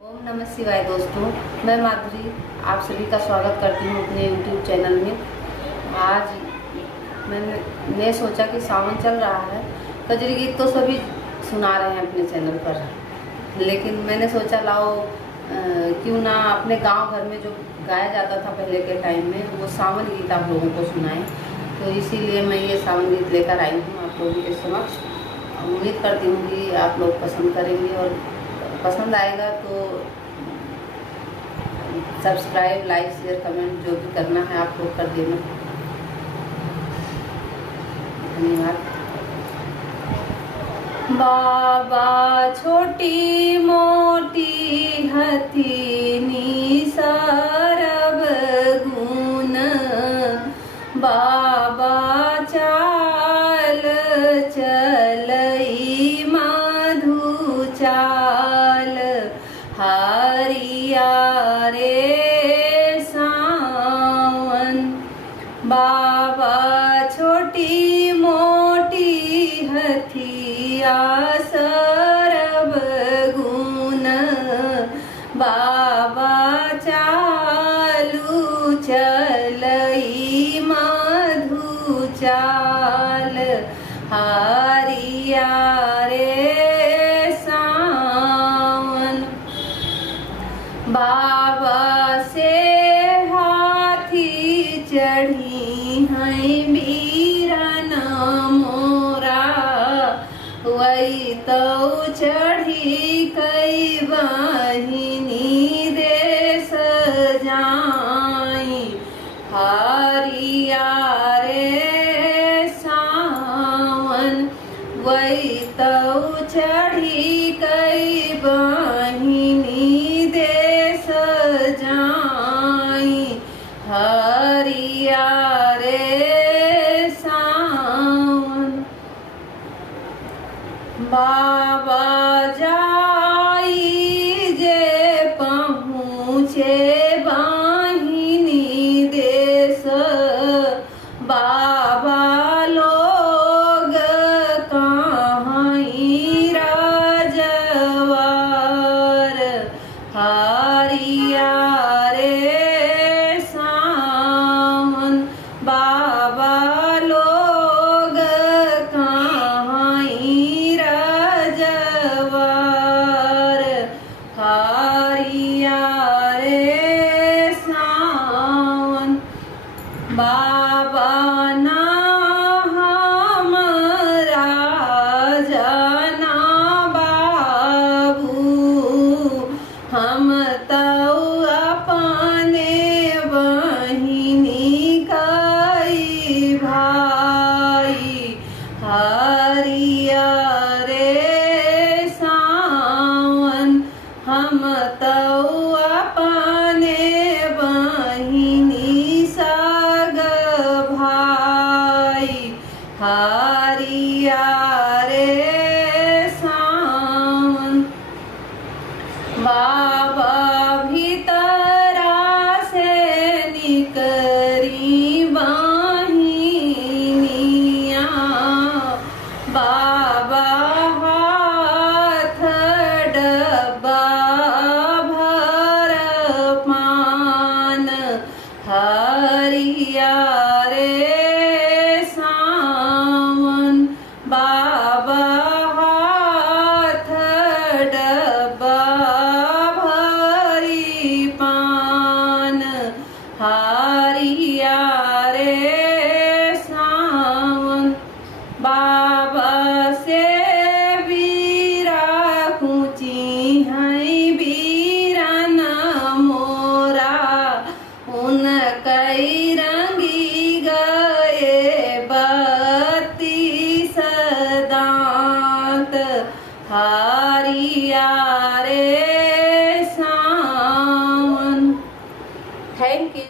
ओम नमः शिवाय दोस्तों, मैं माधुरी आप सभी का स्वागत करती हूँ अपने YouTube चैनल में। आज मैंने सोचा कि सावन चल रहा है, कजरी गीत तो सभी सुना रहे हैं अपने चैनल पर, लेकिन मैंने सोचा लाओ क्यों ना अपने गांव घर में जो गाया जाता था पहले के टाइम में वो सावन गीत आप लोगों को सुनाएं। तो इसीलिए मैं ये सावन गीत लेकर आई हूँ आप लोगों के समक्ष। उम्मीद करती हूँ कि आप लोग पसंद करेंगे और पसंद आएगा तो सब्सक्राइब, लाइक, शेयर, कमेंट जो भी करना है आप लोग कर देना। धन्यवाद। बाबा छोटी मोटी हथीनी सरब गुण, बाबा चाल चलई मधु चाल, हरिया रे सावन। बाबा छोटी मोटी हथिया सरब गुण, बाबा चालू चलई मधु चाल, हरिया रे सावन। बाबा से हाथी चढ़ी हैं बीरन मोरा, वही तो चढ़ी कई बहिनी देश जाई, हरिया रे सावन। वही तो चढ़ी कई बहिनी देश जाई, हरिया रे सावन। बाबा जाई जे पहुँचे बहिनी देश, बाबा लोग कहीं राजवार, हरिया रे सावन। बाबा लोग कहीं राजवार, हरिया रे सावन। बाबा ना हमरा जाना बाबू, हम तो अपने बहिनी कई भाई, हरिया रे सावन। हम तो अपने बहिनी सग भाई, हरिया रे सावन। बाबा भीतरा से निकरी बहिनिया, बाबा हाथ डब्बा भर पान, हरिया रे सावन। बाबा हाथ डब्बा भरी पान, हरिया रे सावन। बाबा से बीरा कुची हैं बीरन मोरा, उन कई रंगी गए बत्तीस दांत,